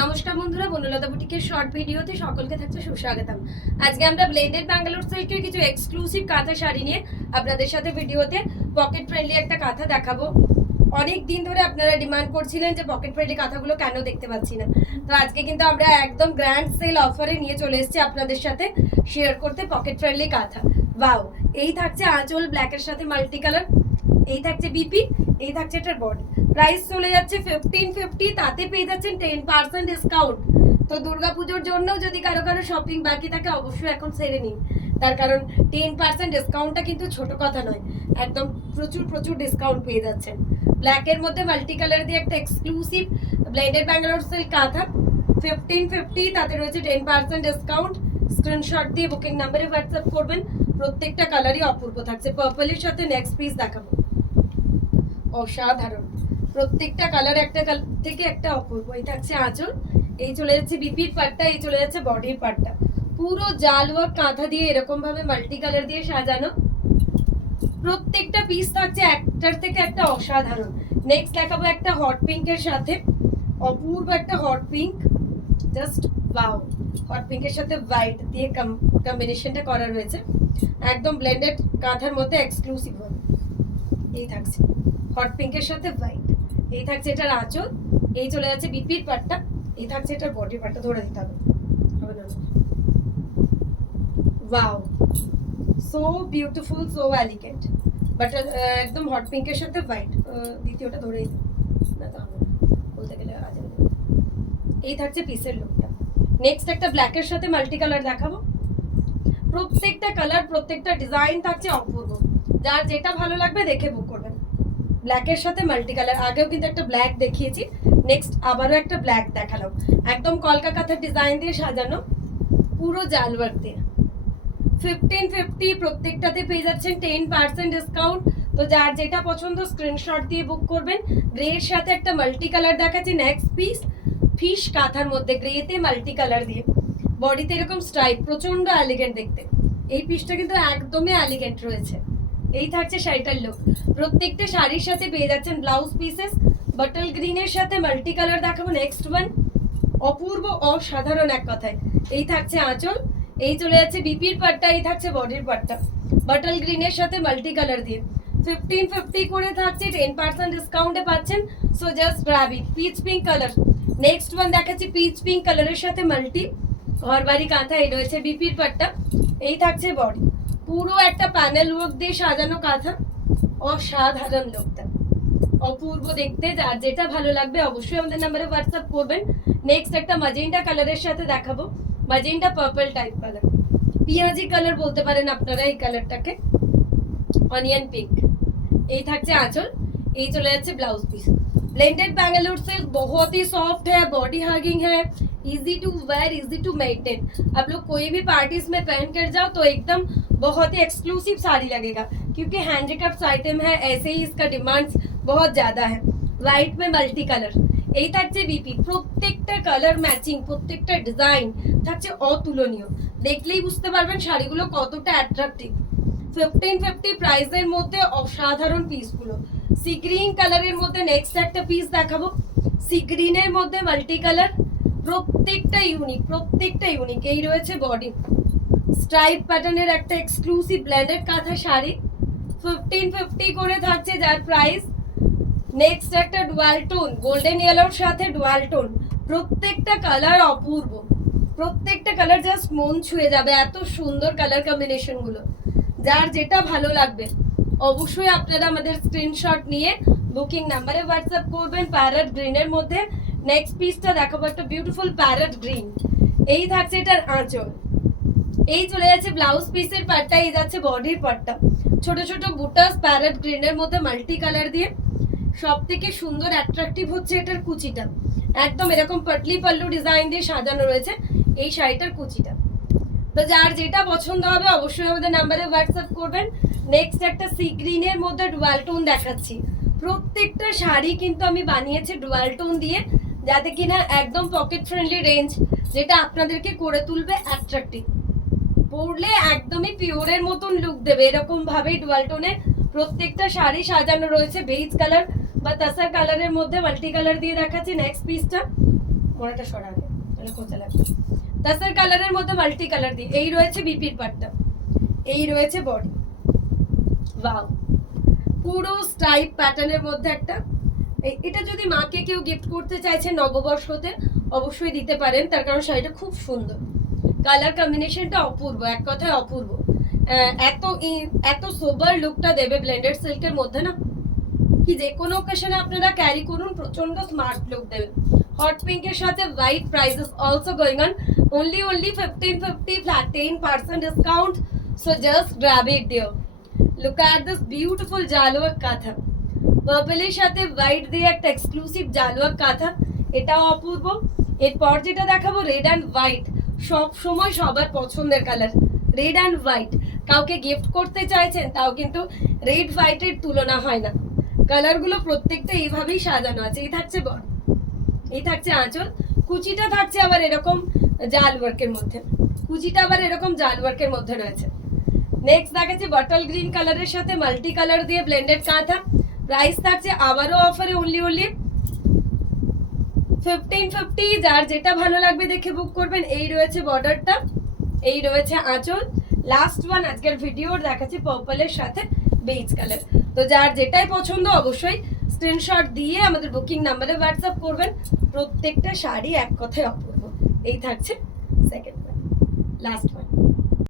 নমস্কার বন্ধুরা, বনলতা বুটিকের শর্ট ভিডিওতে সকলকে থাকছে সুস্বাগতম। আজকে আমরা ব্লেন্ডেড ব্যাঙ্গালোর সিল্কের কিছু এক্সক্লুসিভ কাঁথা শাড়ি নিয়ে আপনাদের সাথে ভিডিওতে পকেট ফ্রেন্ডলি একটা কাঁথা দেখাবো। অনেক দিন ধরে আপনারা ডিমান্ড করছিলেন যে পকেট ফ্রেন্ডলি কাঁথাগুলো কেন দেখতে পাচ্ছি না, তো আজকে কিন্তু আমরা একদম গ্র্যান্ড সেল অফারে নিয়ে চলে এসেছি আপনাদের সাথে শেয়ার করতে পকেট ফ্রেন্ডলি কাঁথা। ওয়াও, এই থাকছে আঁচল ব্ল্যাকের সাথে মাল্টি কালার, এই থাকছে বিপি, এই থাকছে এটার বডি। প্রাইস চলে যাচ্ছে 1550, তাতে পেয়ে যাচ্ছেন 10% ডিসকাউন্ট। তো দুর্গাপুজোর জন্য যদি কারো কারো শপিং বাকি থাকে অবশ্যই এখন সেরে নিন, তার কারণ 10% ডিসকাউন্টটা কিন্তু ছোট কথা নয়, একদম প্রচুর ডিসকাউন্ট পেয়ে যাচ্ছেন। ব্ল্যাকের মধ্যে মাল্টি কালার দিয়ে একটা এক্সক্লুসিভ ব্লেন্ডেড ব্যাঙ্গালোর সিল্ক কাঁথা 1550, তাতে রয়েছে 10% ডিসকাউন্ট। স্ক্রিনশট দিয়ে বুকিং নাম্বারে হোয়াটসঅ্যাপ করবেন। প্রত্যেকটা কালারই অপূর্ব থাকছে। পার্পলের সাথে নেক্সট পিস দেখাবো, অসাধারণ। প্রত্যেকটা কালার একটা থেকে একটা অপূর্ব। এই থাকছে আঁচল, এই চলে যাচ্ছে বিপির পাটটা, এই চলে যাচ্ছে বডির পাটটা। পুরো জাল ওয়ার্ক কাঁথা দিয়ে এরকম ভাবে মাল্টি কালার দিয়ে সাজানো। প্রত্যেকটা পিস থাকছে একটার থেকে একটা অসাধারণ। নেক্সট দেখাবো একটা হট পিঙ্কের সাথে, অপূর্ব একটা hot pink, just wow. Hot পিঙ্কের সাথে হোয়াইট দিয়ে কম্বিনেশনটা করা রয়েছে, একদম ব্লেন্ডেড কাঁথার মধ্যে এক্সক্লুসিভ হবে। এই থাকছে হট পিঙ্কের সাথে হোয়াইট, এই থাকছে এটার আঁচল, এই চলে যাচ্ছে বিপির পাটটা, এই থাকছে এটার বডি পাটটা। ধরে দিতে হবে না। Wow, so beautiful, so elegant, but একদম হট পিঙ্কের সাথে হোয়াইট। দ্বিতীয়টা ধরেই না তো হবে বলতে গেলে আজ। এই থাকছে পিসের লুকটা। নেক্সট একটা ব্ল্যাকের সাথে মাল্টি কালার দেখাবো। প্রত্যেকটা কালার, প্রত্যেকটা ডিজাইন থাকছে অপূর্ব। যার যেটা ভালো লাগবে দেখে বুক করবেন। ব্ল্যাকের সাথে মাল্টি কালার, আগেও কিন্তু একটা ব্ল্যাক দেখিয়েছি, নেক্সট আবারও একটা ব্ল্যাক দেখালাম। একদম কলকাতার ডিজাইন দিয়ে সাজানো, পুরো জাল ওয়ার্ক দিয়ে। 1550, প্রত্যেকটাতে পেয়ে যাচ্ছেন 10% ডিসকাউন্ট। তো যার যেটা পছন্দ স্ক্রিনশট দিয়ে বুক করবেন। গ্রের সাথে একটা মাল্টি কালার দেখাচ্ছি। নেক্সট পিস ফিশ কাঁথার মধ্যে গ্রেতে মাল্টি কালার দিয়ে, বডিতে এরকম স্ট্রাইপ, প্রচন্ড এলিগেন্ট দেখতে। এই পিসটা কিন্তু একদমই এলিগেন্ট রয়েছে। এই থাকছে শাড়িটার লুক। প্রত্যেকটা শাড়ির সাথে পেয়ে যাচ্ছেন ব্লাউজ পিসেস। বটল গ্রিনের সাথে মাল্টি কালার দেখাবো। নেক্সট ওয়ান অপূর্ব, অসাধারণ এক কথায়। এই থাকছে আঁচল, এই চলে যাচ্ছে বিপির পাটটা, এই থাকছে বডির পাটটা। বটল গ্রিনের সাথে মাল্টি কালার দিয়ে 1550 করে থাকছে, 10% ডিসকাউন্টে পাচ্ছেন। সো জাস্ট গ্র্যাব ইট। Pitch pink colour, next one দেখাচ্ছি পিচ পিঙ্ক কালারের সাথে মাল্টি ঘরবাড়ি কাঁথা, এই রয়েছে বিপির পাটটা, এই থাকছে বডি। পুরো একটা প্যানেল ওয়ার্ক দিয়ে সাজানো কাঁথা, অসাধারণ লোকটা, অপূর্ব দেখতে। যার যেটা ভালো লাগবে অবশ্যই আমাদের নাম্বারে হোয়াটসঅ্যাপ করবেন। নেক্সট একটা ম্যাজেন্টা কালারের সাথে দেখাবো, ম্যাজেন্টা পার্পল টাইপ কালার, পিঁয়াজি কালার বলতে পারেন আপনারা এই কালারটাকে, অনিয়ন পিঙ্ক। এই থাকছে আঁচল, এই চলে যাচ্ছে blouse piece. Blended Bangalore silk बहुत ही सॉफ्ट है, बॉडी हगिंग है, easy to wear, easy to maintain. आप लोग कोई भी पार्टीज में पहन कर जाओ तो एकदम बहुत ही एक्सक्लूसिव साड़ी लगेगा, क्योंकि हैंडीक्राफ्ट आइटम है, ऐसे ही इसका डिमांड बहुत ज्यादा है। व्हाइट में मल्टी कलर, এই থাকছে বিপি। প্রত্যেকটা কালার ম্যাচিং, প্রত্যেকটা ডিজাইন থাকছে অতুলনীয়। দেখলেই বুঝতে পারবেন শাড়িগুলো কতটা অ্যাট্রাকটিভ। 1550 প্রাইসের মধ্যে অসাধারণ পিসগুলো। সি গ্রিন কালারের মধ্যে নেক্সট একটা পিস দেখাবো, সি গ্রিনের মধ্যে মাল্টি কালার। প্রত্যেকটা ইউনিক, প্রত্যেকটা ইউনিক। এই রয়েছে বডি, স্ট্রাইপ প্যাটার্নের একটা এক্সক্লুসিভ ব্লেন্ডেড কাঁথা শাড়ি 1550 করে থাকছে, যার প্রাইস। নেক্সট একটা ডুয়াল টোন, গোল্ডেন ইয়েলোর সাথে ডুয়াল টোন। প্রত্যেকটা কালার অপূর্ব, প্রত্যেকটা কালার জাস্ট মন ছুঁয়ে যাবে, এত সুন্দর কালার কম্বিনেশন গুলো। যার যেটা ভালো লাগবে অবশ্যই আপনারা আমাদের স্ক্রিনশট নিয়ে বুকিং নাম্বারে হোয়াটসঅ্যাপ করবেন। প্যারেট গ্রিনের মধ্যে নেক্সট পিসটা দেখাবো, একটা বিউটিফুল প্যারেট গ্রিন। এই থাকছে এটার আঁচল, এই চলে যাচ্ছে ব্লাউজ পিসের পাটটা, এই যাচ্ছে বডির পাটটা। ছোট ছোট বুটাস প্যারেট গ্রিনের মধ্যে মাল্টি কালার দিয়ে। সব থেকে সুন্দর অ্যাট্রাকটিভ হচ্ছে এটার কুচিটা, একদম এরকম পাটলি পাল্লু ডিজাইন দিয়ে সাজানো রয়েছে এই শাড়িটার কুচিটা। তো যার যেটা পছন্দ হবে অবশ্যই আমাদের নাম্বারে হোয়াটসঅ্যাপ করবেন। নেক্সট একটা সি গ্রিনের মধ্যে ডুয়াল টোন দেখাচ্ছি। প্রত্যেকটা শাড়ি কিন্তু আমি বানিয়েছি ডুয়াল টোন দিয়ে, যাতে কিনা একদম পকেট ফ্রেন্ডলি রেঞ্জ, যেটা আপনাদেরকে করে তুলবে অ্যাট্রাকটিভ। পরলে একদমই পিওরের মতন লুক দেবে, এরকম ভাবেই ডুয়াল টোনে প্রত্যেকটা শাড়ি সাজানো রয়েছে। বেজ কালার বা তাসার কালারের মধ্যে মাল্টি কালার দিয়ে দেখাচ্ছি। নেক্সট পিসটা মোড়াটা সরা আগে, তাহলে খোঁচা লাগবে। তাছাড়া কালারের মধ্যে মাল্টি কালার দিয়ে এই রয়েছে বিপির পাটটা, এই রয়েছে বডি। ওয়াও, পুরো স্ট্রাইপ প্যাটার্নের মধ্যে একটা। এটা যদি মাকে কেউ গিফট করতে চাইছে নববর্ষতে অবশ্যই দিতে পারেন, তার কারণ শাড়িটা খুব সুন্দর, কালার কম্বিনেশনটা অপূর্ব, এক কথায় অপূর্ব। এত সোবার লুকটা দেবে ব্লেন্ডেড সিল্কের মধ্যে না, কি যে কোনো অকেশনে আপনারা ক্যারি করুন, প্রচন্ড স্মার্ট লুক দেবে। হট পিঙ্কের সাথে white, prices also going on only 1550, flat 10% discount, so just grab it there. Look at this beautiful জালুয়া কাঁথা, পার্পলের সাথে হোয়াইট দিয়ে একটা এক্সক্লুসিভ জালুয়া কাঁথা, এটাও অপূর্ব। এরপর যেটা দেখাবো রেড অ্যান্ড হোয়াইট, সব সময় সবার পছন্দের কালার রেড অ্যান্ড হোয়াইট। কাউকে গিফট করতে চাইছেন তাও কিন্তু রেড হোয়াইটের তুলনা হয় না, কালারগুলো প্রত্যেকটা এইভাবেই সাজানো আছে। এই থাকছে বডি, এই থাকছে আঁচল, কুচিটা থাকছে আবার এরকম জাল ওয়ার্কের মধ্যে, কুচিটা আবার এরকম জাল ওয়ার্কের মধ্যে রয়েছে। নেক্সট দেখাচ্ছি বটল গ্রিন কালারের সাথে মাল্টি কালার দিয়ে ব্লেন্ডেড কাঁথা, প্রাইস থাকছে আবারও অফারে only 1550। যার যেটা ভালো লাগবে দেখে বুক করবেন। এই রয়েছে বর্ডারটা, এই রয়েছে আঁচল। লাস্ট ওয়ান আজকের ভিডিওর দেখাচ্ছি পার্পলের সাথে বেজ কালার। তো যার যেটাই পছন্দ অবশ্যই স্ক্রিনশট দিয়ে আমাদের বুকিং নাম্বারে হোয়াটসঅ্যাপ করবেন। প্রত্যেকটা শাড়ি এক কথায় অপূর্ব। এই থাকছে সেকেন্ড ওয়ান, লাস্ট ওয়ান।